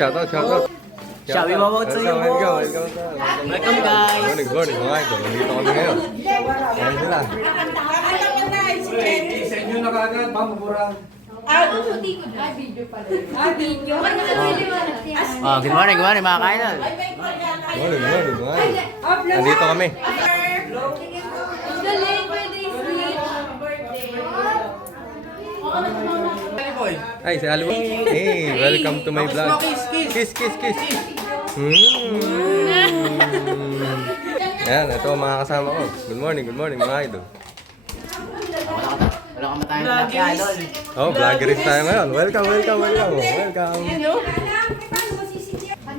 Shoutout. Shoutout sa'yo, boss. Welcome, guys. Good morning, mga idol. Nandito kami ngayon. Ayan sila. Sa inyo na kagad, mamabura. Good morning mga kaidol. Morning, mga idol. Nandito kami. Ay, si Alwa. Hey, welcome to my vlog. Kiss. Ayan, ito ang mga kasama ko. Good morning, mga idol. Wala kang matayang mga kaidol. Oh, vloggeries tayo ngayon. Welcome.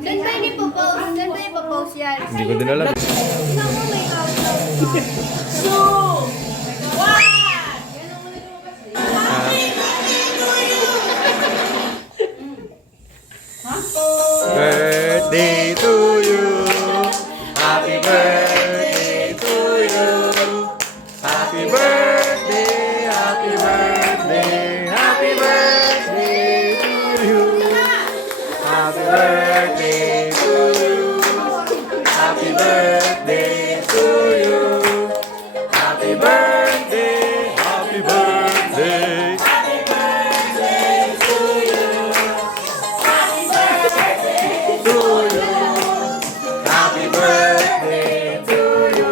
Saan tayo ipopost yan? Hindi ko din alam. Birthday to you. Happy birthday to you. Happy birthday. Happy birthday to you. Happy birthday to you. Happy birthday to you. Happy birthday. Happy birthday. Happy birthday to you. Happy birthday to you.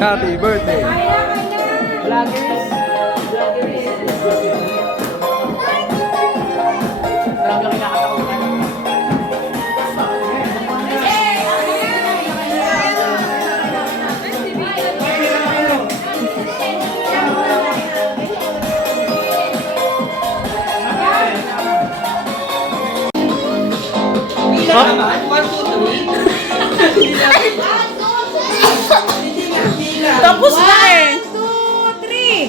Happy birthday. Tapos na eh. 1, 2, 3.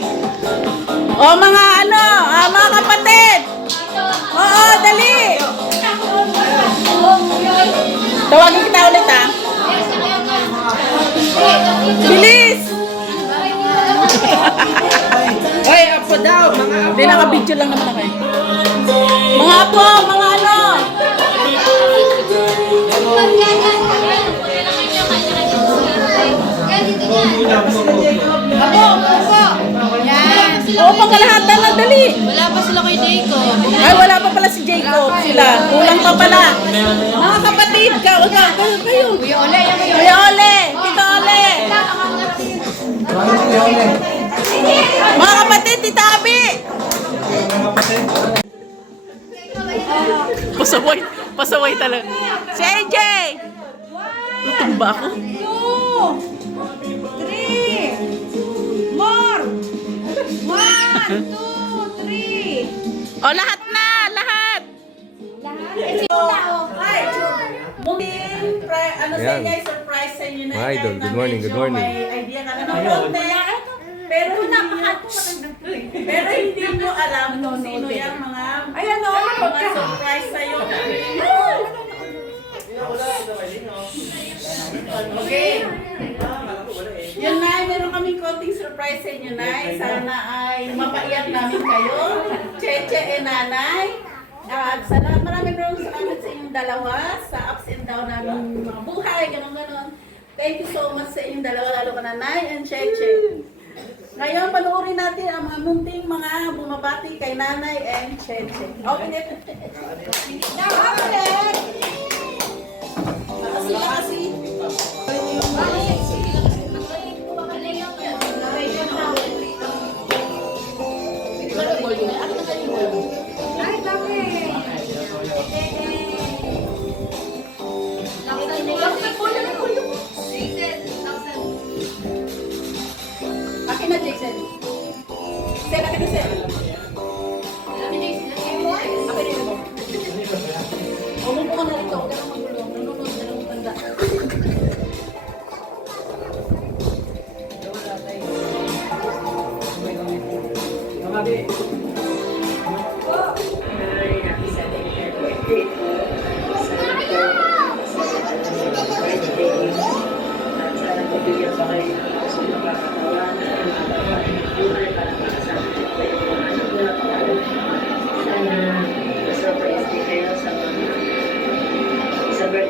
O mga mga kapatid. Oo, dali. Tawagin kita ulit ha. Bilis. Ay, apo daw, mga apo. Hindi, naka-video lang naman ako eh. Mga apo, mga Oo, pagkalahatan na, dali. Wala pa sila kay Jacob. Ay, wala pa pala si Jacob. Sila, kulang pa pala. Mga kapatid, kayo. Kuya Ole, Kuya Ole, Tita Ole. Mga kapatid, Tita Abi. Pasaway talaga. Si AJ. Tutumba ako. 2, 3. More. 1, 2, 3. O, lahat na, lahat. Ayan. Surprise sa inyo na. Mga idol, good morning. May idea ka na ng pero hindi nyo alam kung sino yung mga surprise sa'yo. Okay. Yun na, meron kaming konting surprise sa inyo na. Sana ay mapaiyak namin kayo. Cheche Nanay. Maraming salamat sa inyong dalawa sa ups and down namin mga buhay, ganon. Thank you so much sa inyong dalawa, lalo ka Nanay and Cheche. Ngayon, panoorin natin ang mga munting mga bumabati kay Nanay and Cheche. Okay. Kasi. Ay, dami.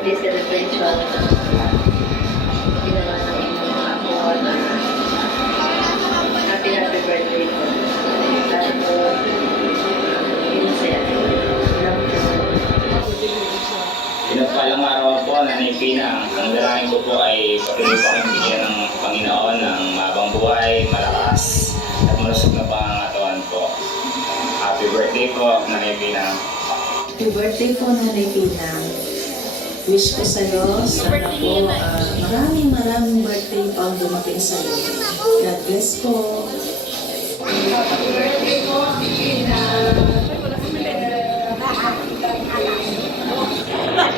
birthday celebration. Ginawa ng inyong ako na happy birthday po. Dahil po, inisaya. Pinagpalang araw po na Pina. Ang dalangin ko po ay patuloy po kayong bigyan ng Panginoon ng mabang buhay, malakas, at malusog na pangangatawan po. Happy birthday po, Nanay Pina. Happy birthday po, Nanay Pina. Wish ko sa'yo, sana po maraming birthday pa ang dumating sa'yo. God bless po. Happy birthday po, Pina.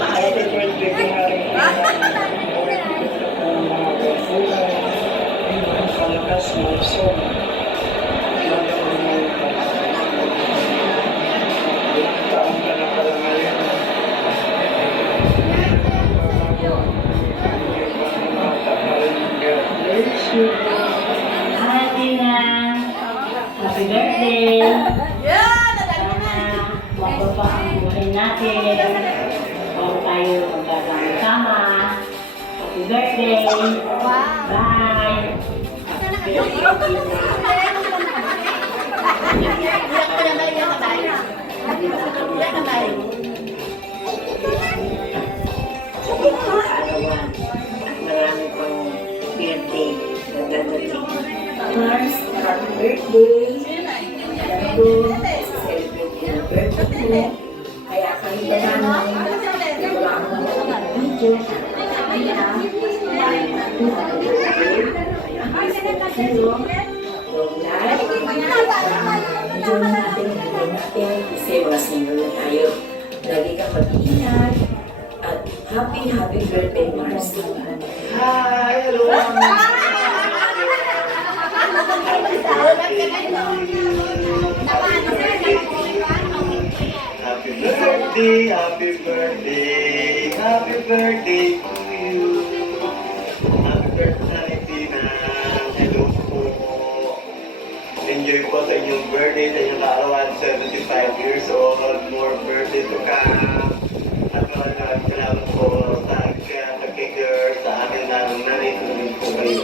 Happy birthday po, Palakas mo, so. Taong ka na pala ngayon. Hi, Tina. Happy birthday. Sana pa ang buhay natin. Bago tayo magkasama. Happy birthday. Bye. Marami pang birthday na dadating. Mars, happy birthday. Nandun, celebrate yung birthday mo. Kaya kami ba namin, wala akong video. Kaya, dahil natin ang birthday. Hello. Enjoy natin ang buhay natin kasi mga single na tayo. Lagi ka mag-iingat. At happy birthday, Mars. Hi! Hello! Happy birthday! Happy birthday! Happy birthday to you! Happy birthday, Tina! Hello po! Enjoy po sa inyong birthday, sa inyong kaarawan, 75 years old. More birthday to come. At maraming salamat po sa pag-care sa akin na narito rin po kayo.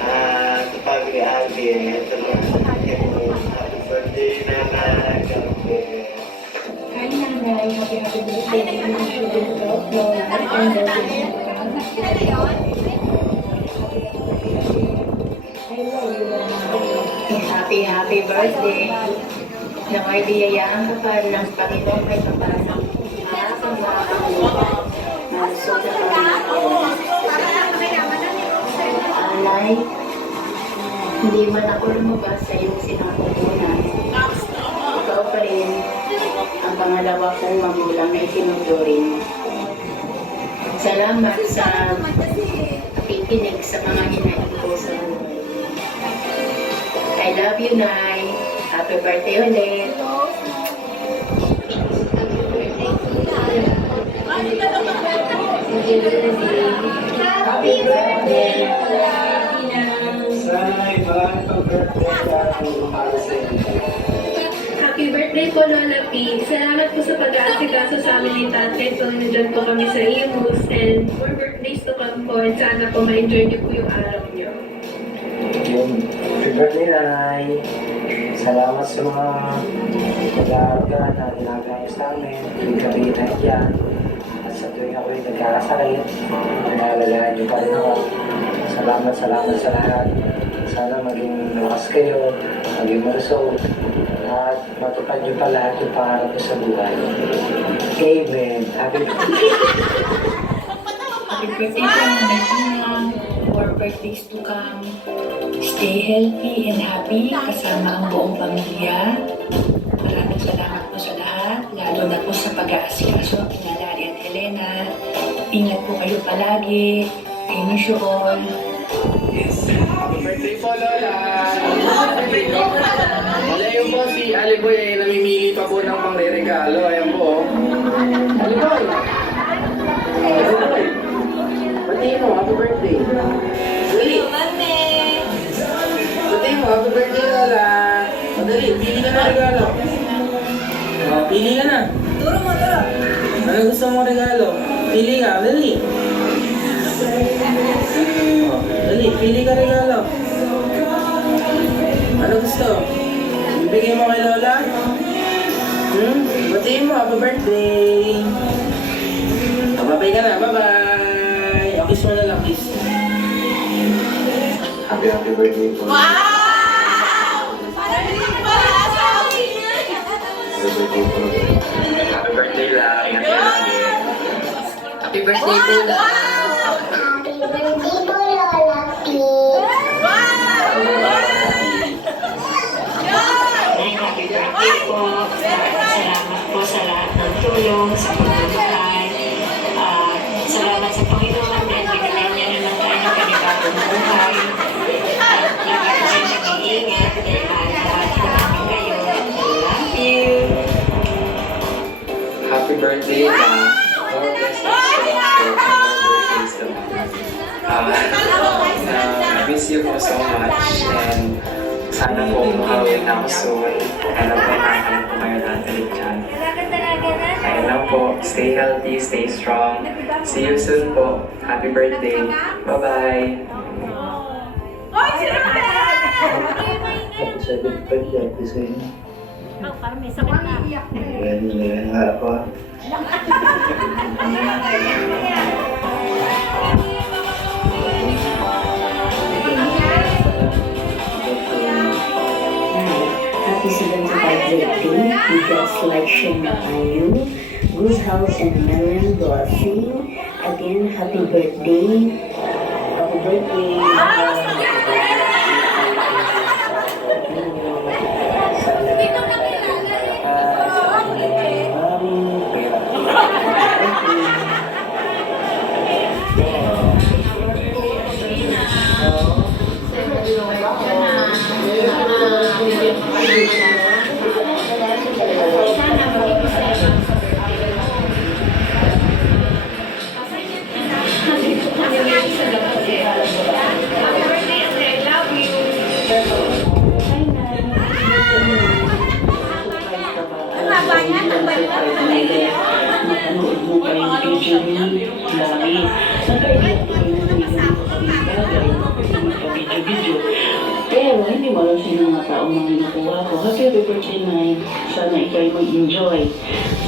Sa family Alvin, sa mga sakit po. Happy birthday, Nanay. God bless. Hi, Nanay. Happy birthday. Happy birthday. Naway biyayaan ka pa ng Panginoon kay Panginoon. Alay, hindi man ako lumabas sa iyong sinapupunan. Ikaw pa rin ang pangalawa kong magulang na itinuturing mo. Salamat sa pakikinig sa mga hinahin ko sa buhay. I love you, Nay. Happy birthday ulit. Happy birthday. Sana'y maraming pag-birthday at mahal sa inyo. Happy birthday po, Lola P. Salamat po sa pag-aasikaso sa amin ni Tate. So, nandiyan po kami sa Imus and more birthdays to come po. And sana po ma-enjoy niyo po yung araw niyo. Happy birthday, Nanay. Salamat sa mga pag-aaraga na ginagaya sa amin. Yung gabi na dyan. At sa tuwing ako'y nagkakasakit, nalalagaan niyo pa rin ako. Salamat sa lahat. Sana maging malakas kayo, maging malusog, at matupad niyo pa lahat yung pangarap niyo sa buhay. Amen. Happy birthday. Happy birthday po, Nanay Tina. More birthdays to come. Stay healthy and happy kasama ang buong pamilya. Maraming salamat po sa lahat, lalo na po sa pag-aasikaso kina Larry at Helena. Ingat po kayo palagi. I miss you all. Happy birthday po, Lola! Malayo po si Aliboy ay namimili pa po ng pangre-regalo. Ayan po. Aliboy! Aliboy! Batiin mo, happy birthday! Dali! Batiin mo, happy birthday, Lola! Madali, pili ka na regalo. Pili ka na. Ano gusto mong regalo? Pili ka, dali. Oh, dali, pili ka regalo. Ano gusto? Bigay mo kay Lola? Batiin mo, happy birthday! Babay ka na, bye-bye! O, kiss mo na lang, kiss. Happy birthday po. Happy birthday lang. Ingat kayo lagi. Happy birthday po lang. Happy birthday po. Salamat po sa lahat ng tulong, sa pagbubuhay. Salamat sa Panginoon dahil bigyan niya naman tayo ng panibagong buhay. At lagi po kayo nag-iingat dahil mahal po namin kayo. Love you! Happy birthday, more blessings to I miss you po so much and sana po makawin ako soon. Alam ko nakakalit po kayo lahat ulit dyan. Ayun lang po, stay healthy, stay strong. See you soon po. Happy birthday. Bye-bye. Happy 7th birthday sa inyo. Parang may sakit na. Ngayon nga ako. Happy 75th birthday. We got selection on you. Good health and million blessing. Again, happy birthday. Happy birthday. Mapanood mo pa yung video ni Lani. Nagkailan ko yung video-video. Pero hindi mo alam sino mga taong mga nakuha ko. Happy birthday, Nay. Sana ikaw'y mag-enjoy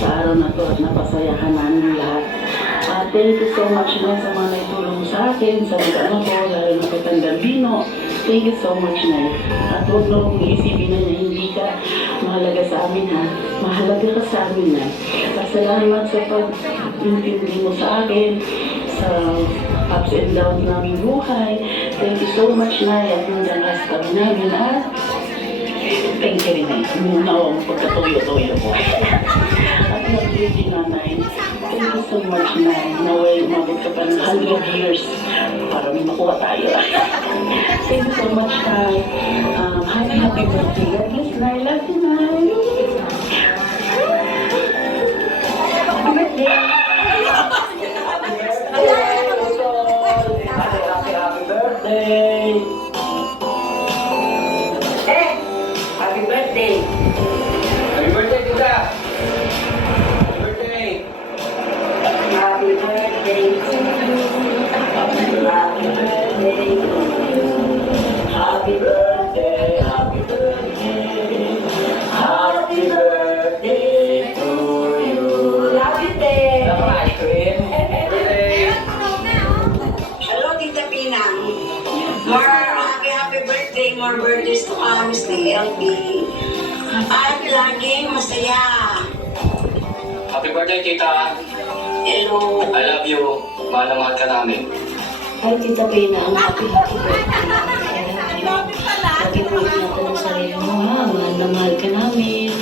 sa araw na to at napasayahan namin lahat. Thank you so much na sa mga naitulong sa akin, sa mag-ano ko, lalo na kitang Gambino. Thank you so much, Nay. At huwag na kong iisipin na hindi ka mahalaga sa amin, ha? Mahalaga ka sa amin, Nay. Salamat sa pag-intindi mo sa akin, sa ups and downs namin buhay. Thank you so much, Nay. At hanggang last kami namin, at thank you rin, Nay. Muna ako pagkatuyo-tuyo ko. At nag-beauty, Nanay. Thank you so much, Nay. Naway, umabot ka pa ng 100 years para may makuha tayo. Thank you so much, Nay. Happy birthday. God bless, Nay. Love you, Nay. Happy birthday. Happy birthday. Happy birthday. Happy birthday, tita! Happy birthday! Happy birthday to you. Happy birthday to you. Happy birthday, happy birthday. Happy birthday to you. Love you, Te. Ice cream. Hello, Tita Pinang. More happy birthday, more birthdays to come, stay healthy. At laging masaya. Happy birthday, tita! Hello. I love you. Mahal na mahal ka namin. Hi, Tita Pina. Ang happy birthday. Lagi po ingatan ang sarili mo, ha? Mahal na mahal ka namin.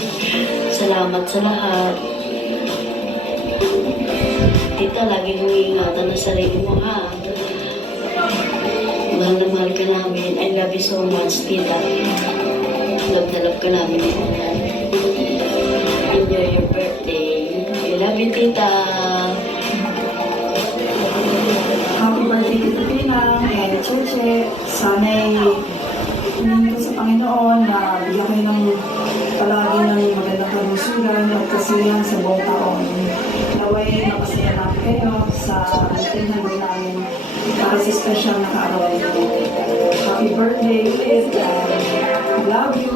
Salamat sa lahat. Tita, lagi mong ingatan ang sarili mo, ha? Mahal na mahal ka namin. I love you so much, Tita. Love na love ka namin. Enjoy your birthday. I love you, Tita. Happy birthday, Tita Pinang. Kaya Cheche. Sana'y humingi ko sa Panginoon na bigyan kayo ng palagi ng magandang kalusugan at kasiyahan sa buong taon. Naway, napasaya namin kayo. festehan din namin para sa special na kaarawan ko. Happy birthday, Liz, and love you.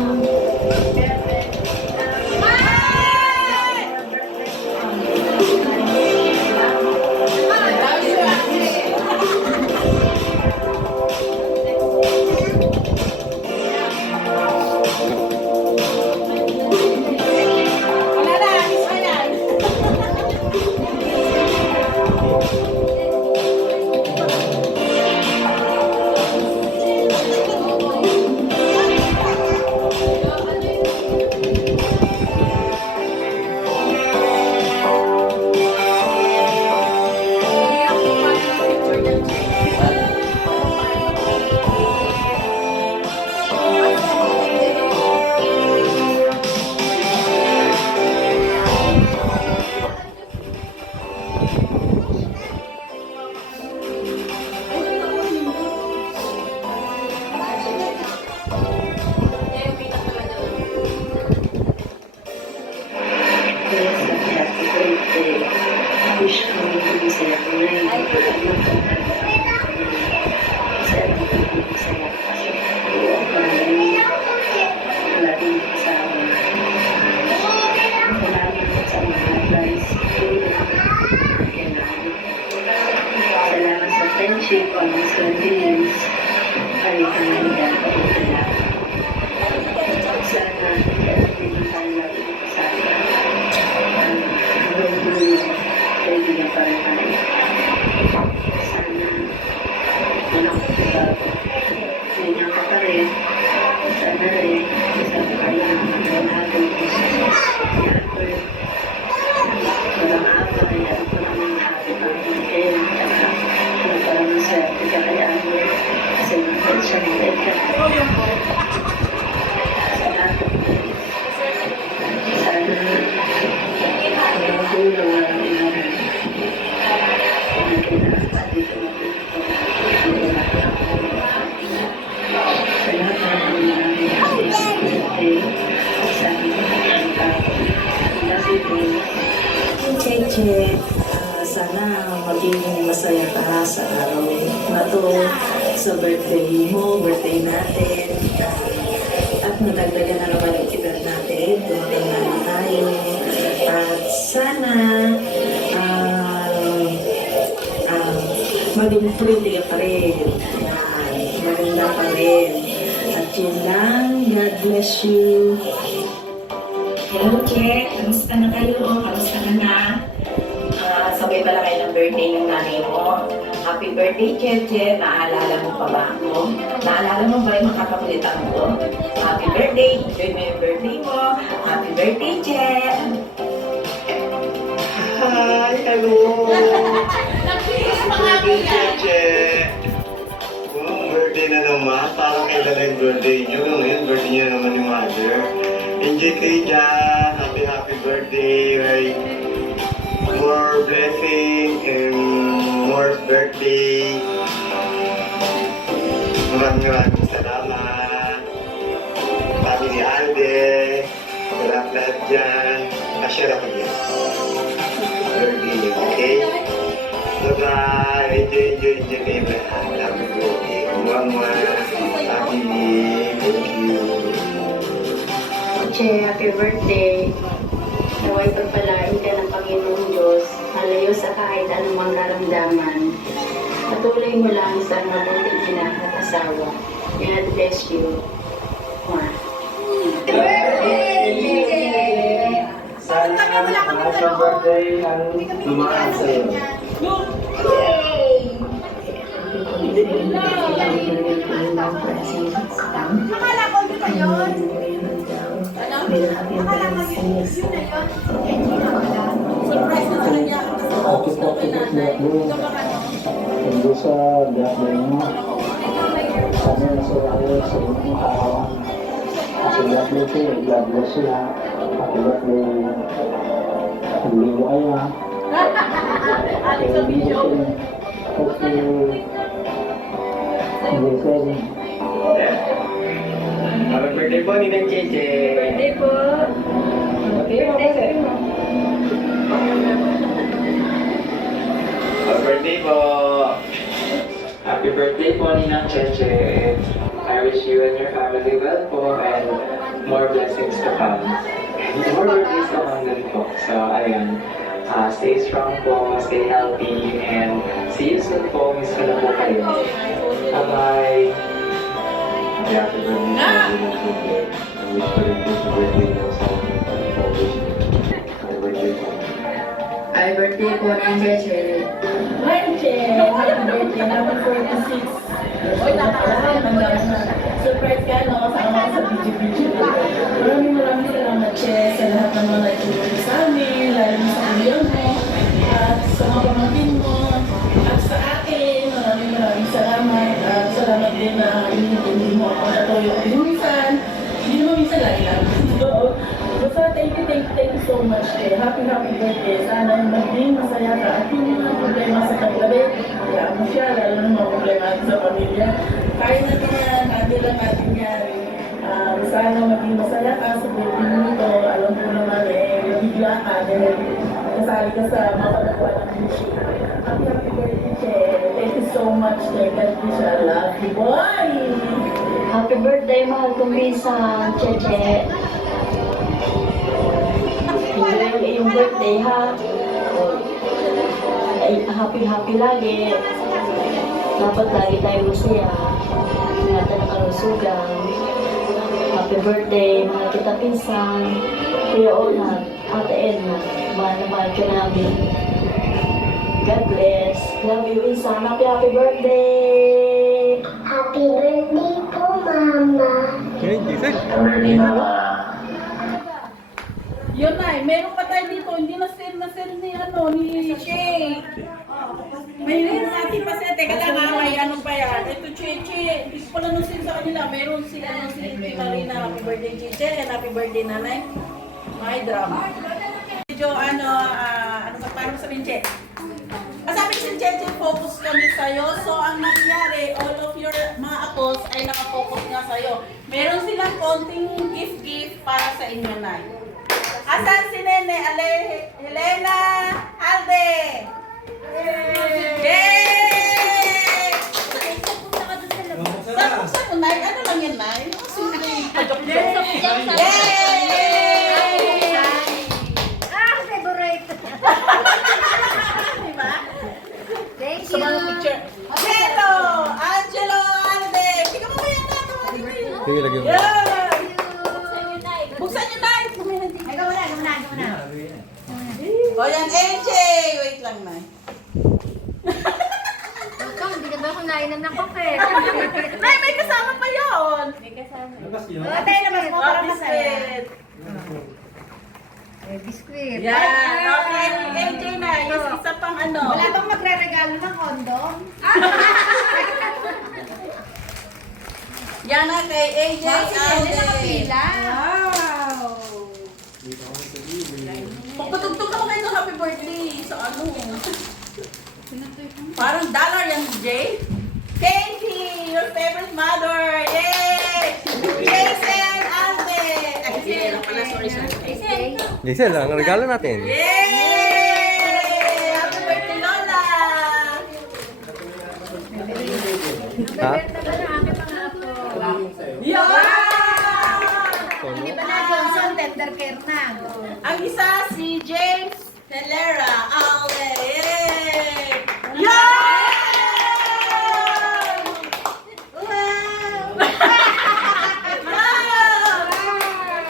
Salamat sa friendship on this continuance. Ay, kanina sana hindi tayo lagi kasama. Hanggang dulo, kaibigan pa rin tayo. Sana walang pagbabago. Ganyan ka pa rin. Sana rin, kasama kayo ng mga nagawin ko sa effort. Walang away, at maraming happy pag-ibig. Parang swerte ka kaya mo kasi mag-consciented ka. Sana walang dulo, walang inaman. Hindi kinakapatid mo dito. Salamat ang maraming happy birthday. Sana ang tao. Kasi po, Cheche, sana maging masaya ka sa araw na to, sa birthday mo, birthday natin. At nadagdagan na naman yung edad natin, dumating na tayo. At sana maging pretty ka pa rin. Maganda pa rin. At yun lang, God bless you. Hello, Che. Kamusta na kayo? Kamusta ka na? Sabay pala kayo ng birthday ng nanay mo. Happy birthday, Che. Naalala mo pa ba ako? Naalala mo ba yung makakakulitan ko? Happy birthday! Enjoy mo yung birthday mo. Happy birthday, Che! Hi! Hello! Birthday, Cheche! Birthday na naman. Parang kailan yung birthday nyo. Ngayon, birthday niya naman ni Mother. Enjoy kayo dyan. Happy birthday. More blessing and more birthday. Maraming salamat. Sabi ni Alde. Lahat dyan. Share ako dyan. Birthday niyo, okay? Bye-bye. Enjoy kayo lahat. Happy birthday. Mama. Happy. Thank you. Che, happy birthday. Naway pagpalain ka ng Panginoong Diyos, malayo sa kahit anumang karamdaman. Patuloy mo lang sa mabuting ina at asawa. God bless you. Sana happy birthday ang lumaan sa'yo. Akala ko di ba yun? Akala ko yun na yun. Surprise na talaga niya. Tunggu sa birthday mo. Sana nasurayo sa inyong kaarawan. Kasi birthday ko, God bless you ha. Happy birthday. Hindi ko kaya. Alex sa video. Okay. Hindi. Happy birthday po, Ninang Cheche. Birthday po. Happy birthday po! Happy birthday po, Ninang Cheche. I wish you and your family well po and more blessings to come. More birthdays to come din po. So, ayun. Stay strong po, stay healthy, and see you soon po. Miss ko na po kayo. Bye-bye! Happy birthday. I wish ko rin po sa birthday niyo sa happy birthday po. Happy birthday po ng Cheche. Leche! Happy birthday, number 46. Oy, nakakalahan. Surprise ka, no? Kasama ka sa video. Maraming salamat, Che, sa lahat ng mga nagtulong sa amin, lalo na sa kuya mo, at sa mga pamangkin mo, at sa akin. Maraming salamat. At salamat din na hindi mo ako natuloy ako minsan. Hindi naman minsan lagi lang. Basta thank you so much, Che. Happy birthday. Sana maging masaya ka at hindi mga problema sa kagabi. Kaya mo siya, lalo na mga problema sa pamilya. Kaya natin yan, natin lang natin yan. Sana maging masaya ka sa birthday mo ito. Alam ko naman nabigla ka dahil kasali ka sa mga pagkakuha ng mission. Happy birthday, Che. Thank you so much, Che. God bless you. I love you, boy! Happy birthday, mahal kong minsan, Cheche. Enjoy yung iyong birthday, ha? Ay, happy lagi. Dapat lagi tayo masaya. Ingatan ang kalusugan. Happy birthday, mahal kita pinsan. Kuya Onat, Ate Edna, mahal na mahal ka namin. God bless. Love you, pinsan. Happy birthday! Happy birthday po, Mama. Okay, Giselle. Birthday Mama. Yun na, meron pa tayo dito. Hindi na-sell ni Shay. Mayroon natin pa siya. Teka lang, may ano pa yan. Ito, Cheche. Hindi ko pala nung sa kanila. Meron sila si Marina. Happy birthday, Cheche. And happy birthday, Nanay. My drama. Medyo, ano ba parang sabihin, Che? Sabi si Cheche, focus kami sa'yo. So, ang nangyari, all of your mga apos ay nakafocus nga sa'yo. Meron silang konting gift para sa inyo, Nay. Asan si Nene? Helena Alde! Yay! Saan mo, Nay? Ano lang yan, Nay? Yay! Favorite. Diba? Thank Sa mga picture. Angelo Alde! Tingnan mo ba yan nato? Sige, lagyan mo. Yeah! Buksan nyo, Nay! Ikaw na. O yan, AJ! Wait lang, Nay. Ikaw, hindi ka ba ako nainom ng kape? Nay, may kasama pa yun! May kasama. Ate, labas mo para masaya. Biscuit. Yan! Okay, AJ na. Isa pang ano. Wala bang magre-regalo ng kondom? Yan na kay AJ Alde. Nakapila. Wow! Pagpatugtog ako kayo ng happy birthday sa ano. Parang dollar yan, Jay. Katie, your favorite mother. Yay! Jason Alde. Ay, Jay lang pala. Sorry. Giselle, ang regalo natin. Yay! Happy birthday, Lola! Ha? Yeah! Hindi ba na Johnson, tender care na. Ang isa si James Helera Alde. Yay! Yay!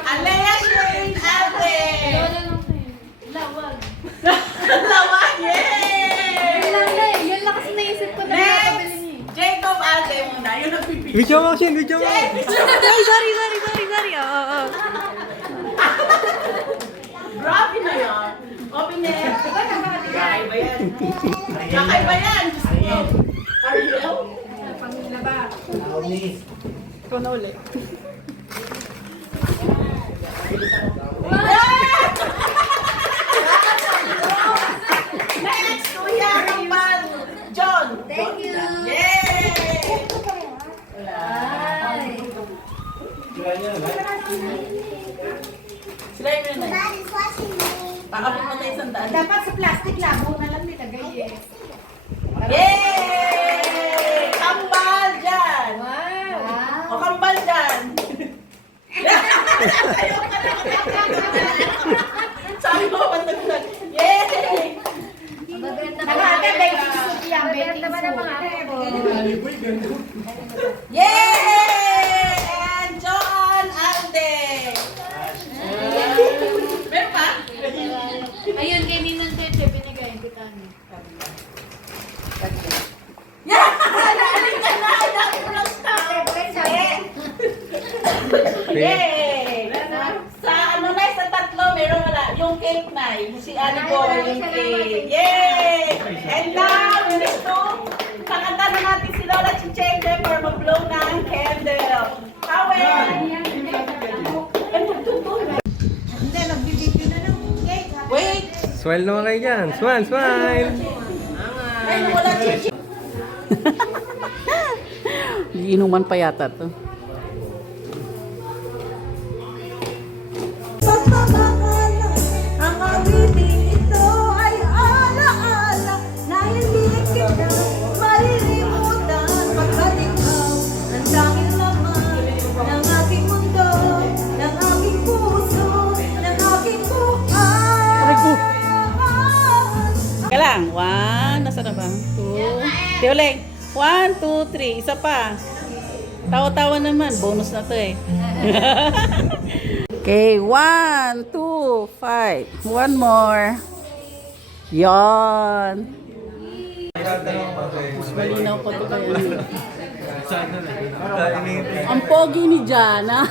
Alea Shane Alde. Lawag. Lawag, yay! Yun lang kasi naisip ko na Next, Jacob Alde muna. Yun ang pipili. Video mo, Shin, video mo. Sorry. Oo. Grabe na yan. Open net. Kakaiba yan. Kakaiba yan. Ariel? Pamilya ba? Ikaw na ulit. Next, Kuya Ramal John. Thank you. Yay! Sila yun na. Pakapit mo na isang daan. Dapat sa plastic labo na lang nilagay eh. Yay! Kambal dyan! O kambal dyan! Sabi ko, matagtag. Yay! Nakaka baking soup yan. Baking soup. Yay! And Joan Alde! Meron pa? Ayun, kay Ninang Cheche, binigay. Hindi kami. Yeah! Naaling ka na! Dami mo lang stop! Yay! Sa ano na, sa tatlo, meron wala. Yung cake na, si Ani po, yung cake. Yay! And now, we need to pakanta na natin si Lola Chichenge for mag-blow ng candle. Power! Hindi, nagbibigyo na ng cake. Wait! Smile naman kayo dyan. Smile, smile! Ay, wala Chichi. Inuman pa yata to. Ang awiting ito ay alaala na hindi kita malilimutan pagkat ikaw ang tanging laman ng aking mundo, ng aking puso, ng aking buhay. Teka lang. 1, nasa na ba? 2. Tioleng. 1, 2, 3. Isa pa. Tawa-tawa naman. Bonus na to eh. Okay. 1, 2, 5. One more. Yon. Malinaw pa to kayo. Ang pogi ni Jana.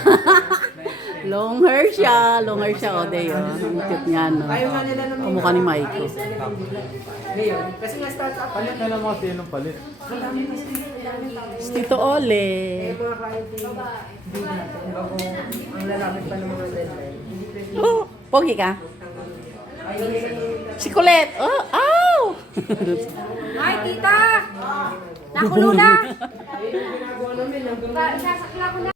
Long hair siya. Long hair siya. O, de yun. Ang cute niya, no? Kumukha ni Michael. Palit na lang mga tiyan ng palit. Si Tito Ole. Oh, pogi ka? Si Colette. Oh, ow! Ay, tita! Nakulo na! Sasakla ko na.